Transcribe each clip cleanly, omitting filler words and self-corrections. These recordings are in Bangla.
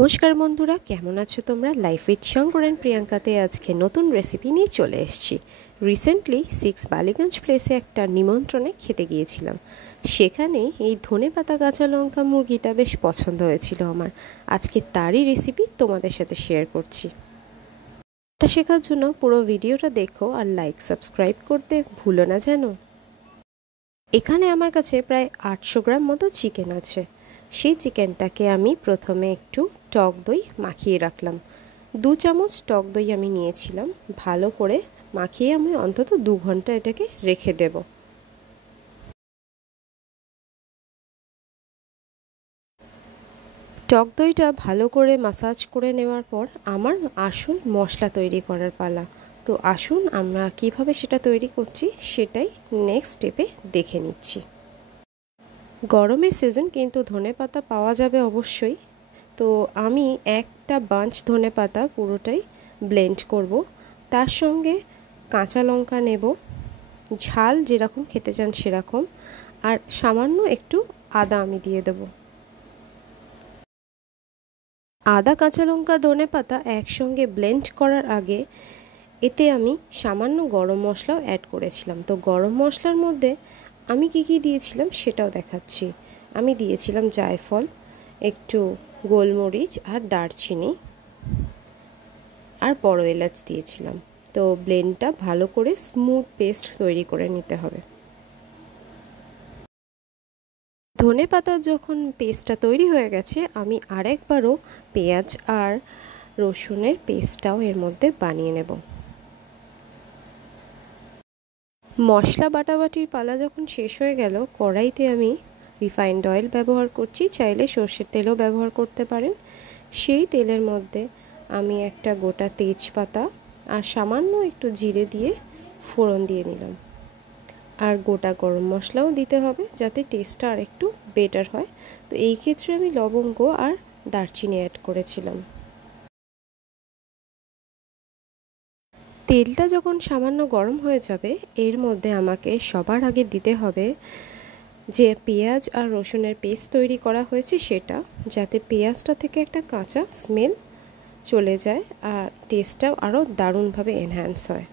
নমস্কার বন্ধুরা, কেমন আছো তোমরা? লাইফ উইথ শঙ্কর অ্যান্ড প্রিয়াঙ্কাতে আজকে নতুন রেসিপি নিয়ে চলে এসেছি। রিসেন্টলি 6 বালিগঞ্জ প্লেসে একটা নিমন্ত্রণে খেতে গিয়েছিলাম। সেখানেই এই ধনেপাতা কাঁচা লঙ্কা মুরগিটা বেশ পছন্দ হয়েছিল আমার। আজকে তারই রেসিপি তোমাদের সাথে শেয়ার করছি। এটা শেখার জন্য পুরো ভিডিওটা দেখো আর লাইক সাবস্ক্রাইব করতে ভুলো না যেন। এখানে আমার কাছে প্রায় 800 গ্রাম মতো চিকেন আছে। সেই চিকেনটাকে আমি প্রথমে একটু টক দই মাখিয়ে রাখলাম। 2 চামচ টক দই আমি নিয়েছিলাম। ভালো করে মাখিয়ে আমি অন্তত 2 ঘন্টা এটাকে রেখে দেব। টক দইটা ভালো করে মাসাজ করে নেওয়ার পর আমার আসল মশলা তৈরি করার পালা। তো আসুন আমরা কিভাবে সেটা তৈরি করছি সেটাই নেক্সট স্টেপে দেখে নিচ্ছি। গরমের সিজন, কিন্তু ধনেপাতা পাওয়া যাবে অবশ্যই। তো আমি একটা বাঞ্চ ধনেপাতা পুরোটাই ব্লেন্ড করব। তার সঙ্গে কাঁচা লঙ্কা নেব, ঝাল যেরকম খেতে চান সেরকম, আর সামান্য একটু আদা আমি দিয়ে দেব। আদা, কাঁচা লঙ্কা, ধনেপাতা একসঙ্গে ব্লেন্ড করার আগে এতে আমি সামান্য গরম মশলাও অ্যাড করেছিলাম। তো গরম মশলার মধ্যে আমি কি দিয়েছিলাম সেটাও দেখাচ্ছি। আমি দিয়েছিলাম জায়ফল, একটু গোলমরিচ আর দারচিনি, আর বড় এলাচ দিয়েছিলাম। তো ব্লেন্ডটা ভালো করে স্মুথ পেস্ট তৈরি করে নিতে হবে। ধনেপাতার যখন পেস্টটা তৈরি হয়ে গেছে, আমি আরেকবারও পেঁয়াজ আর রসুনের পেস্টটাও এর মধ্যে বানিয়ে নেব। মশলা বাটাবাটির পালা যখন শেষ হয়ে গেল, কড়াইতে আমি রিফাইন্ড অয়েল ব্যবহার করছি, চাইলে সর্ষের তেলও ব্যবহার করতে পারেন। সেই তেলের মধ্যে আমি একটা গোটা তেজপাতা আর সামান্য একটু জিরে দিয়ে ফোড়ন দিয়ে নিলাম। আর গোটা গরম মশলাও দিতে হবে যাতে টেস্টটা আর একটু বেটার হয়। তো এই ক্ষেত্রে আমি লবঙ্গ আর দারচিনি অ্যাড করেছিলাম। তেলটা যখন সামান্য গরম হয়ে যাবে, এর মধ্যে আমাকে সবার আগে দিতে হবে যে পেঁয়াজ আর রসুনের পেস্ট তৈরি করা হয়েছে সেটা, যাতে পেঁয়াজটা থেকে একটা কাঁচা স্মেল চলে যায় আর টেস্টটাও আরও দারুণভাবে এনহ্যান্স হয়।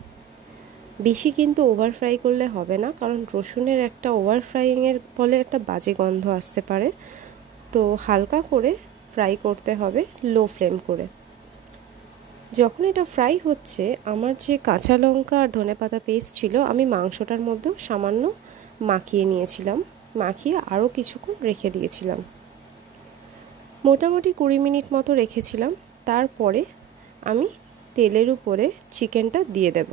বেশি কিন্তু ওভার ফ্রাই করলে হবে না, কারণ রসুনের একটা ওভার ফ্রাইংয়ের ফলে একটা বাজে গন্ধ আসতে পারে। তো হালকা করে ফ্রাই করতে হবে, লো ফ্লেম করে। যখন এটা ফ্রাই হচ্ছে, আমার যে কাঁচা লঙ্কা আর ধনেপাতা পেস্ট ছিল আমি মাংসটার মধ্যেও সামান্য মাখিয়ে নিয়েছিলাম, মাখিয়ে আরও কিছুক্ষণ রেখে দিয়েছিলাম। মোটামুটি 20 মিনিট মতো রেখেছিলাম। তারপরে আমি তেলের উপরে চিকেনটা দিয়ে দেব।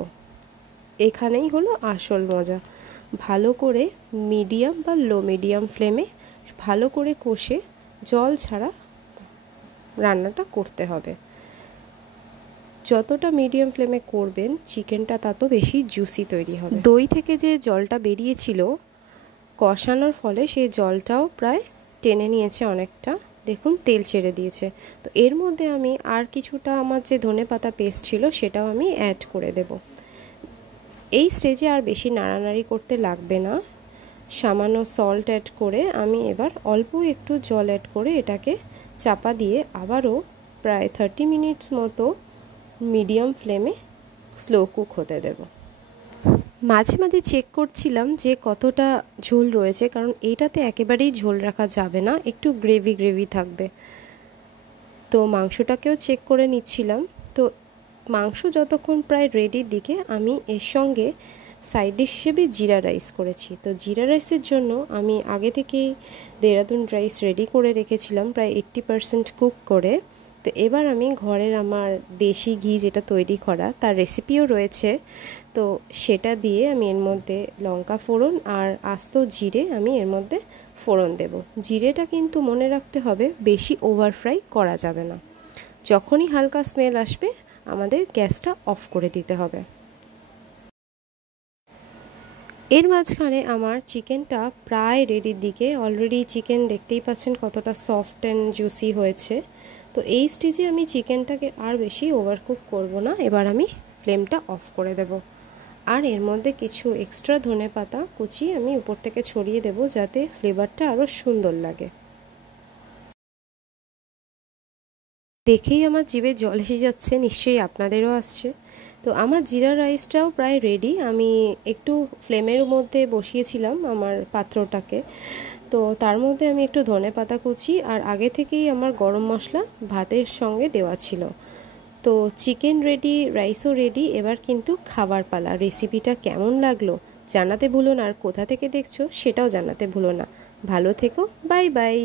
এখানেই হলো আসল মজা। ভালো করে মিডিয়াম বা লো মিডিয়াম ফ্লেমে ভালো করে কষে জল ছাড়া রান্নাটা করতে হবে। যতটা মিডিয়াম ফ্লেমে করবেন চিকেনটা তত বেশি জুসি তৈরি হবে। দই থেকে যে জলটা বেরিয়েছিল কষানোর ফলে সেই জলটাও প্রায় টেনে নিয়েছে অনেকটা, দেখুন তেল ছেড়ে দিয়েছে। তো এর মধ্যে আমি আর কিছুটা আমার যে ধনেপাতা পেস্ট ছিল সেটাও আমি অ্যাড করে দেব। এই স্টেজে আর বেশি নাড়ানাড়ি করতে লাগবে না। সামান্য সল্ট অ্যাড করে আমি এবার অল্প একটু জল অ্যাড করে এটাকে চাপা দিয়ে আবারও প্রায় 30 মিনিটস মতো মিডিয়াম ফ্লেমে স্লো কুক হতে দেব। মাঝে মাঝে চেক করছিলাম যে কতটা ঝোল রয়েছে, কারণ এইটাতে একেবারেই ঝোল রাখা যাবে না, একটু গ্রেভি গ্রেভি থাকবে। তো মাংসটাকেও চেক করে নিচ্ছিলাম। তো মাংস যতক্ষণ প্রায় রেডির দিকে, আমি এর সঙ্গে সাইড ডিশ হিসেবে জিরা রাইস করেছি। তো জিরা রাইসের জন্য আমি আগে থেকেই দেরাদুন রাইস রেডি করে রেখেছিলাম প্রায় 80% কুক করে। তো এবার আমি ঘরের আমার দেশি ঘি যেটা তৈরি করা তার রেসিপিও রয়েছে, তো সেটা দিয়ে আমি এর মধ্যে লঙ্কা ফোড়ন আর আস্ত জিরে আমি এর মধ্যে ফোড়ন দেব। জিরেটা কিন্তু মনে রাখতে হবে বেশি ওভার ফ্রাই করা যাবে না। যখনই হালকা স্মেল আসবে আমাদের গ্যাসটা অফ করে দিতে হবে। এর মাঝখানে আমার চিকেনটা প্রায় রেডির দিকে। অলরেডি চিকেন দেখতেই পাচ্ছেন কতটা সফট অ্যান্ড জুসি হয়েছে। তো এই স্টেজে আমি চিকেনটাকে আর বেশি ওভারকুক করব না। এবার আমি ফ্লেমটা অফ করে দেব। আর এর মধ্যে কিছু এক্সট্রা ধনেপাতা কুচি আমি উপর থেকে ছড়িয়ে দেব, যাতে ফ্লেভারটা আরও সুন্দর লাগে। দেখেই আমার জিভে জল এসে যাচ্ছে, নিশ্চয়ই আপনাদেরও আসছে। তো আমার জিরা রাইসটাও প্রায় রেডি। আমি একটু ফ্লেমের মধ্যে বসিয়েছিলাম আমার পাত্রটাকে, তো তার মধ্যে আমি একটু ধনেপাতা কুচি আর আগে থেকেই আমার গরম মশলা ভাতের সঙ্গে দেওয়া ছিল। তো চিকেন রেডি, রাইসও রেডি, এবার কিন্তু খাবার পালা। রেসিপিটা কেমন লাগলো জানাতে ভুলো না, আর কোথা থেকে দেখছো সেটাও জানাতে ভুলো না। ভালো থেকো, বাই বাই।